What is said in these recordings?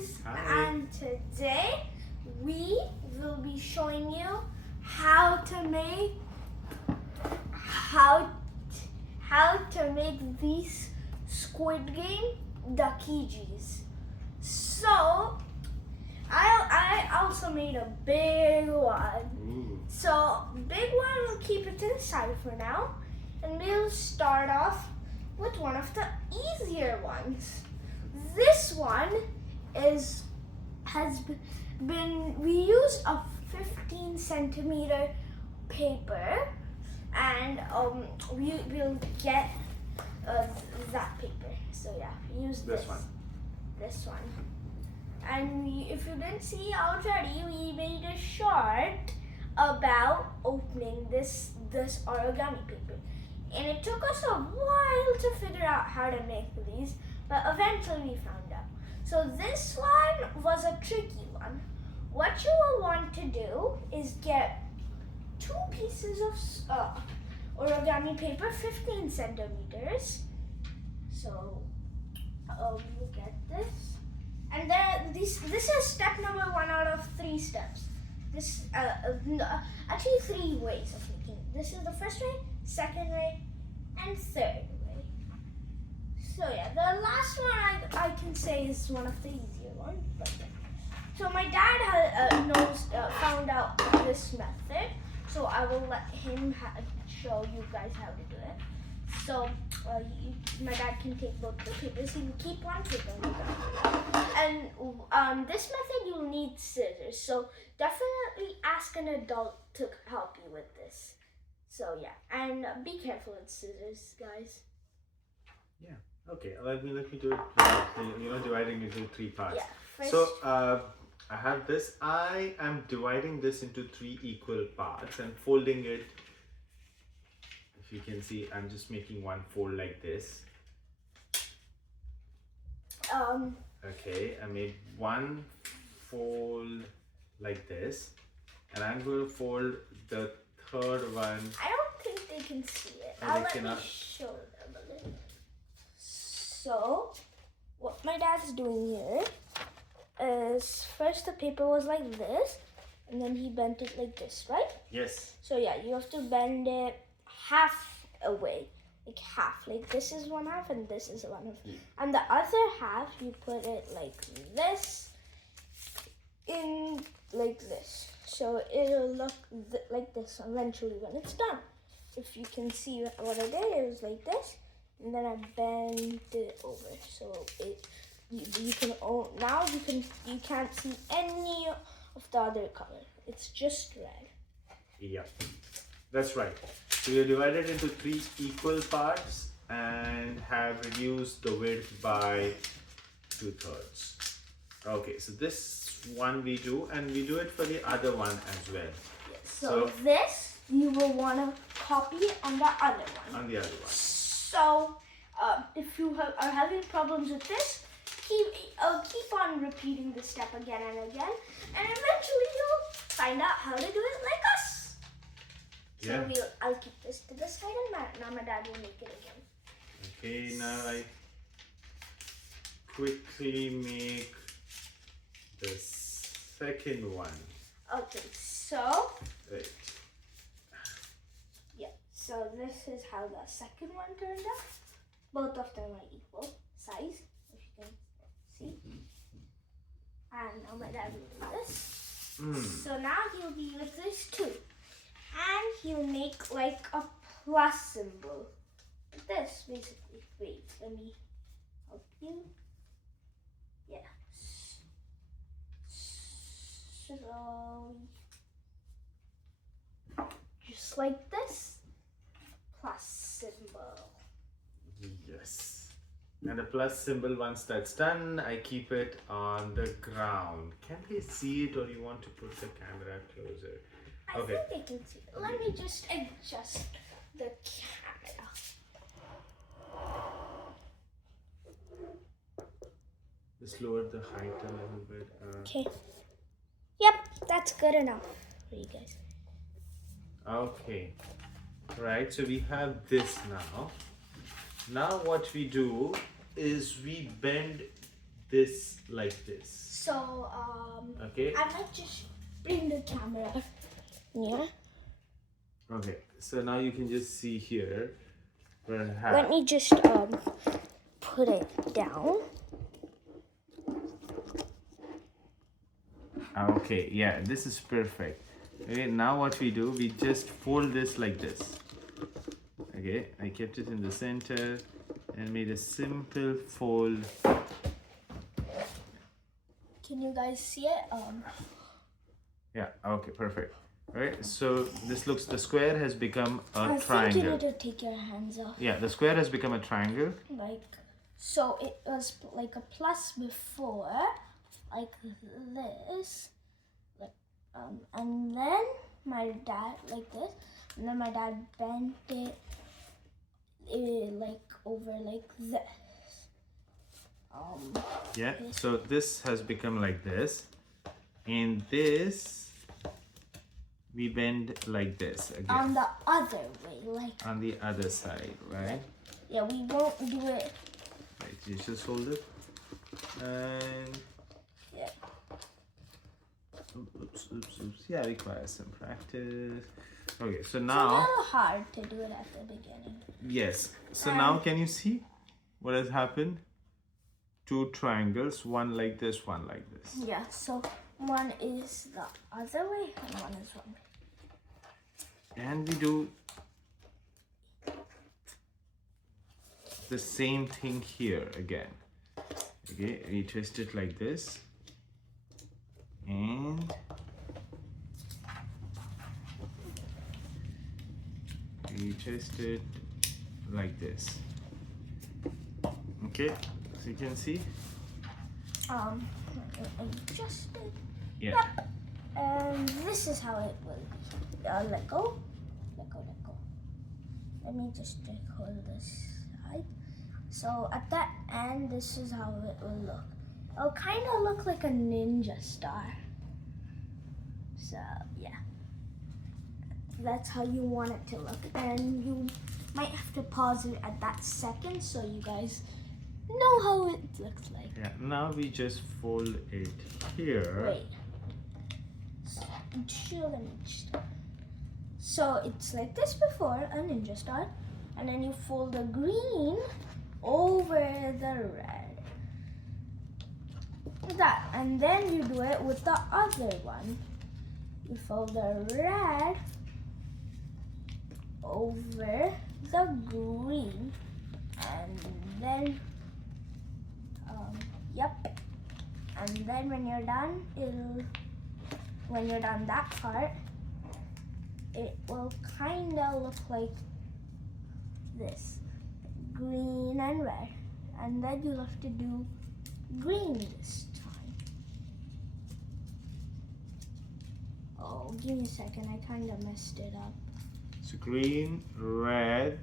guys. Hi. And today we will be showing you how to make these Squid Game Ddakjis. So I also made a big one. Ooh. So big one, we'll keep it to the side for now, and we'll start off with one of the easier ones. This one we used a 15 centimeter paper, and we will get that paper. So yeah, we use this one. And if you didn't see already, we made a short about opening this origami paper, and it took us a while to figure out how to make these, but eventually we found out. So this one was a tricky one. What you will want to do is get 2 pieces of origami paper, 15 centimeters. So we'll get this. And this is step number 1 out of 3 steps. This actually 3 ways of making it. This is the first way, second way, and third way. So yeah, the last one I can say is one of the easier ones. But yeah. So my dad found out this method, so I will let him show you guys how to do it. So my dad can take both the papers. He will keep one paper. And this method you'll need scissors. So definitely ask an adult to help you with this. So yeah, and be careful with scissors, guys. Yeah. Okay. Let me do it. Dividing into 3 parts. Yeah. First, So I have this. I am dividing this into 3 equal parts and folding it. If you can see, I'm just making one fold like this. Okay, I made one fold like this, and I'm going to fold the third one. I don't think they can see it. Let me show them a little. So, what my dad's doing here is first the paper was like this, and then he bent it like this, right? Yes. So yeah, you have to bend it half away. Like half, like this is one half and this is one half, and the other half you put it like this, in like this, so it'll look like this eventually when it's done. If you can see what I did, it was like this, and then I bent it over, so you can't see any of the other color. It's just red. Yeah, that's right. So you divide it into 3 equal parts and have reduced the width by 2/3. Okay, so this one we do, and we do it for the other one as well. Yes. So this you will want to copy it on the other one. On the other one. So if you are having problems with this, keep on repeating this step again and again, and eventually you'll find out how to do it like us. So Yeah. I'll keep this to the side, and now my dad will make it again. Okay, now I quickly make the second one. Okay, so Right. yeah, so this is how the second one turned out. Both of them are equal size, if you can see. And now my dad will do this. So now he'll be with this too. And he'll make like a plus symbol. This basically. Wait, let me help you. Yeah. So just like this. Plus symbol. Yes. And the plus symbol, once that's done, I keep it on the ground. Can they see it, or you want to put the camera closer? Okay. I think they can see it. Let me just adjust the camera. Just lower the height a little bit. Okay. Yep, that's good enough for you guys. Okay. Right, so we have this now. Now what we do is we bend this like this. So Okay. I might just bring the camera. Yeah. Okay. So now you can just see here. Let me just put it down. Okay, yeah, this is perfect. Okay, now what we do, we just fold this like this. Okay, I kept it in the center and made a simple fold. Can you guys see it? Yeah, okay, perfect. Alright, so this looks, the square has become a I triangle. think you need to take your hands off. Yeah, the square has become a triangle. Like, so it was like a plus before, like this, like, and then my dad, like this, and then my dad bent it, like over like this. Yeah, so this has become like this, and this we bend like this again. On the other way, like. On the other side, right? Yeah, we won't do it. Right, you just hold it. And Yeah. oops. Yeah, requires some practice. Okay, so It's a now, little hard to do it at the beginning. yes. So now can you see what has happened? Two triangles, one like this, one like this. Yeah, so one is the other way and one is one way. And we do the same thing here again. Okay, we twist it like this. And we twist it like this. Okay, so you can see. Adjust it. Yeah. Yep. And this is how it will be. Let go. Let go. Let me just hold this side. So at the end, this is how it will look. It'll kind of look like a ninja star. So yeah, that's how you want it to look. And you might have to pause it at that second so you guys know how it looks like. Yeah, now we just fold it here. Wait. So it's like this before, a ninja star, and then you fold the green over the red. Like that, and then you do it with the other one. You fold the red over the green, and then yep. And then when you're done, when you're done that part, it will kind of look like this, green and red. And then you'll have to do green this time. Oh, give me a second, I kind of messed it up. So green, red,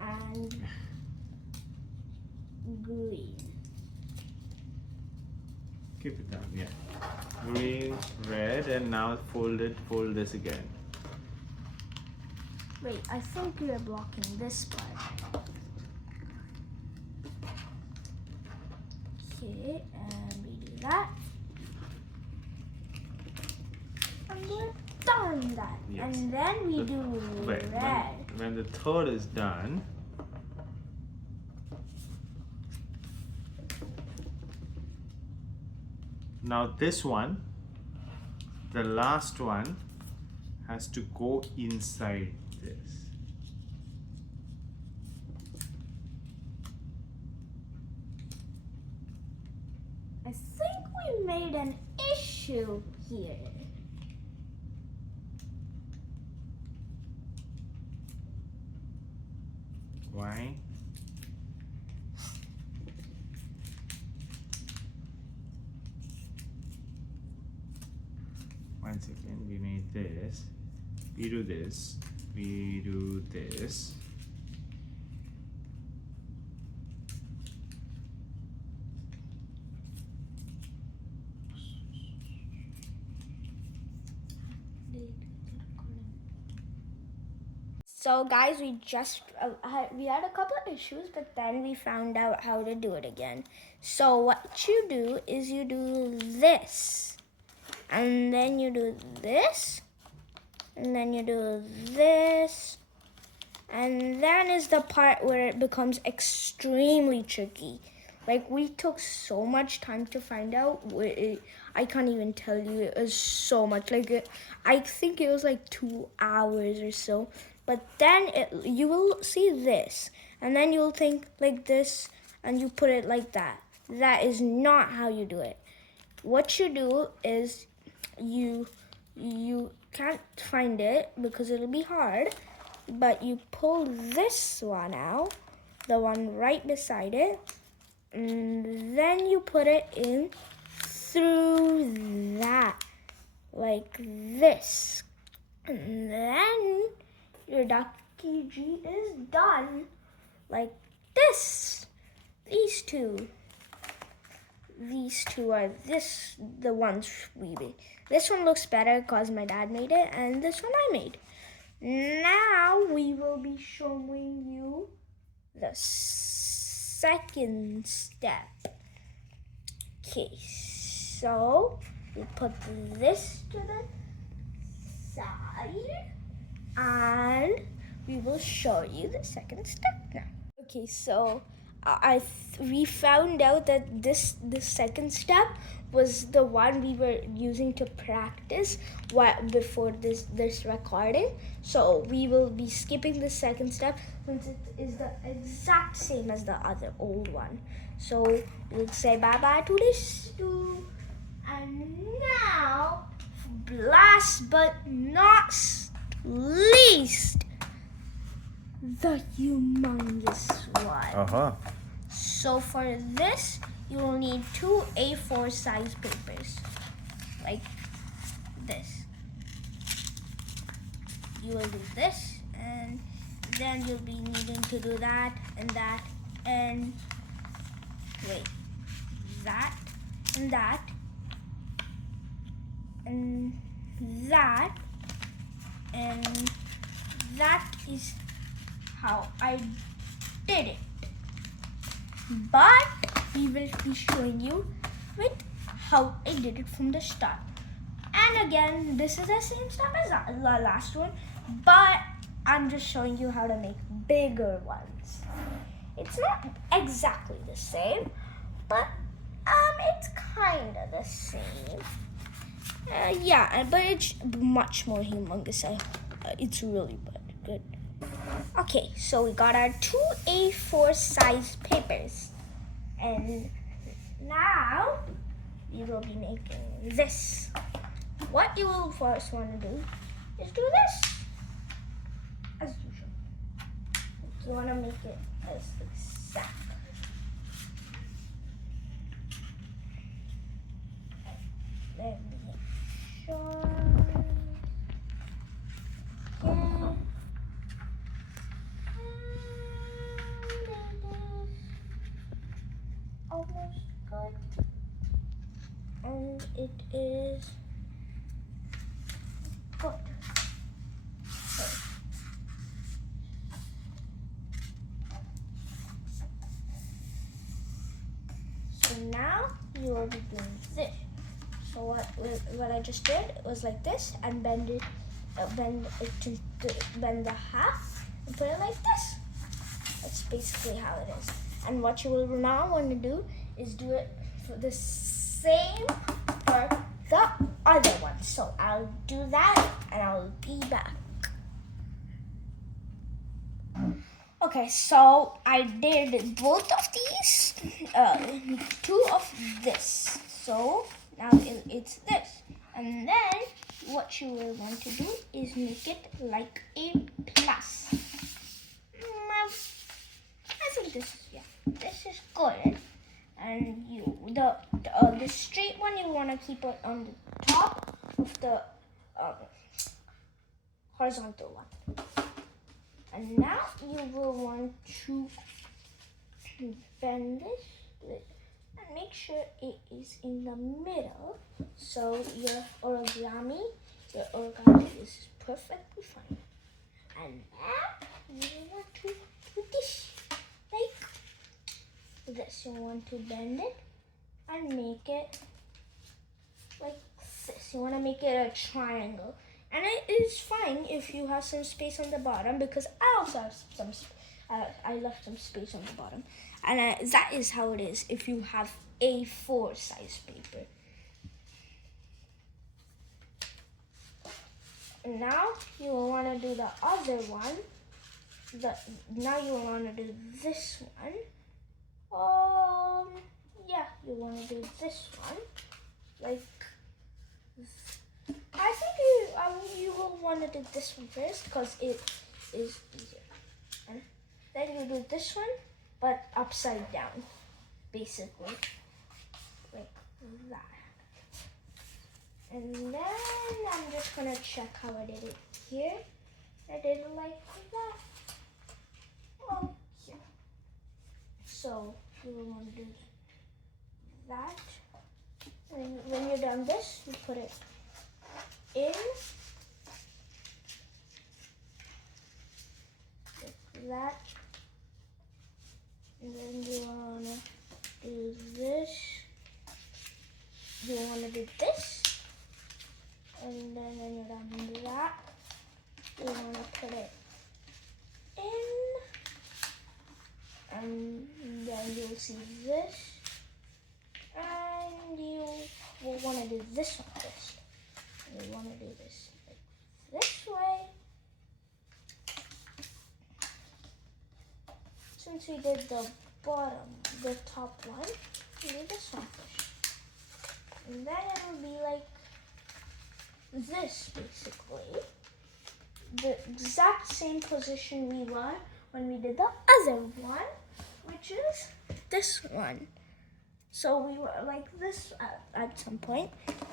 and green. keep it down, yeah. Green, red, and now fold this again. Wait, I think you're blocking this part. Okay, and we do that. And we're done that. Yes. And then we So do Wait, red. when the third is done, now this one, the last one, has to go inside this. I think we made an issue here. Why? One second, we made this. We do this. We do this. So guys, we had a couple of issues, but then we found out how to do it again. So what you do is you do this, and then you do this, and then you do this, and then is the part where it becomes extremely tricky. Like, we took so much time to find out. I can't even tell you. It was so much. Like, I think it was like 2 hours or so. But then you will see this, and then you'll think like this, and you put it like that. That is not how you do it. What you do is you can't find it because it'll be hard, but you pull this one out, the one right beside it, and then you put it in through that, like this. And then your Ddakji is done, like this. These two are the ones we made. This one looks better because my dad made it, and this one I made. Now we will be showing you the second step. Okay, so we put this to the side, and we will show you the second step now. Okay, so we found out that the second step was the one we were using to practice before this recording. So we will be skipping the second step since it is the exact same as the other old one. So we'll say bye-bye to this too. And now, last but not least, the humongous one. So for this, you will need 2 A4 size papers, like this. You will do this, and then you'll be needing to do that, and that, and wait, that, and that, and that, and that is how I did it. But we will be showing you with how I did it from the start. And again, this is the same step as the last one, but I'm just showing you how to make bigger ones. It's not exactly the same, but it's kind of the same. Yeah, but it's much more humongous. It's really good. Okay, so we got our 2 A4 size papers, and now we will be making this. What you will first want to do is do this, as usual. You want to make it as exact. Let me make sure. Almost good, and it is good. So now you will be doing this. So what I just did was like this, and bend the half and put it like this. That's basically how it is. And what you will now want to do is do it for the same for the other one. So I'll do that and I'll be back. Okay, so I did both of these, 2 of this. So now it's this. And then what you will want to do is make it like a plus. I think this is good. And the straight one, you want to keep it on the top of the horizontal one. And now you will want to bend this and make sure it is in the middle. So your origami is perfectly fine. And now you want to do this, like this. You want to bend it and make it like this. You want to make it a triangle. And it is fine if you have some space on the bottom, because I also have some, I left some space on the bottom. And that is how it is if you have A4 size paper. Now you will want to do the other one. Now you will want to do this one. Yeah, you want to do this one. Like, I think you will want to do this one first because it is easier. And then you do this one, but upside down, basically, like that. And then I'm just gonna check how I did it here. I did it like that. Oh, here. So you will want to do that. And when you're done this, you put it in, like that. And then you wanna do this. You wanna do this. And then when you're done with that, you want to put it in, and then you'll see this, and you will want to do this one first. You want to do this like this way. Since we did the top one, we do this one first. And then it will be like this, basically. The exact same position we were when we did the other one, which is this one. So we were like this at some point,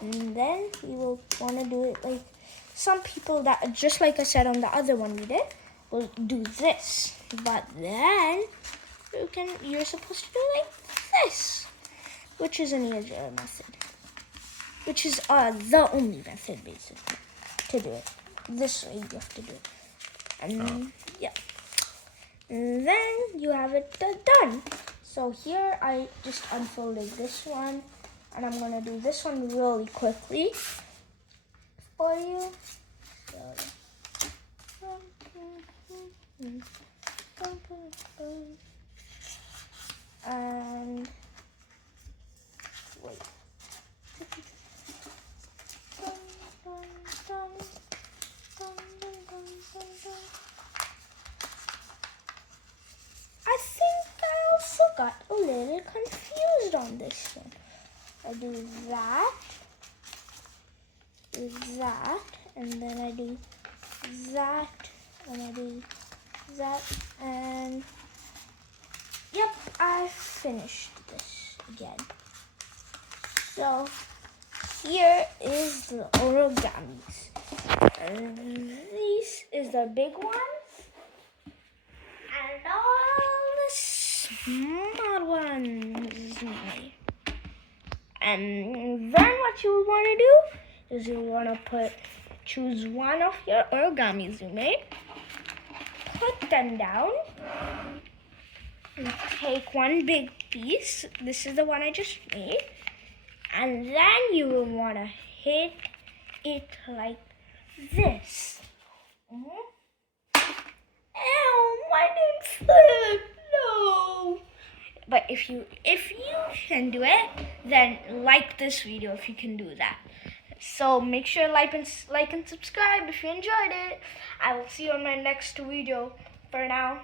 and then we will want to do it like some people that, just like I said on the other one we did, will do this. But then you're supposed to do like this, which is an easier method. Which is the only method, basically, to do it. This way you have to do it. And yeah. And then you have it done. So here I just unfolded this one. And I'm going to do this one really quickly for you. And wait. I think I also got a little confused on this one. I do that, and then I do that, and I do that, and yep, I finished this again. So here is the origamis. And this is the big ones. And all the small ones. And then what you want to do is you want to choose one of your origamis you made. Put them down. And take one big piece. This is the one I just made. And then you will want to hit it like this. Ow, my name's Flip. No. But if you can do it, then like this video if you can do that. So make sure like and subscribe if you enjoyed it. I will see you on my next video. For now,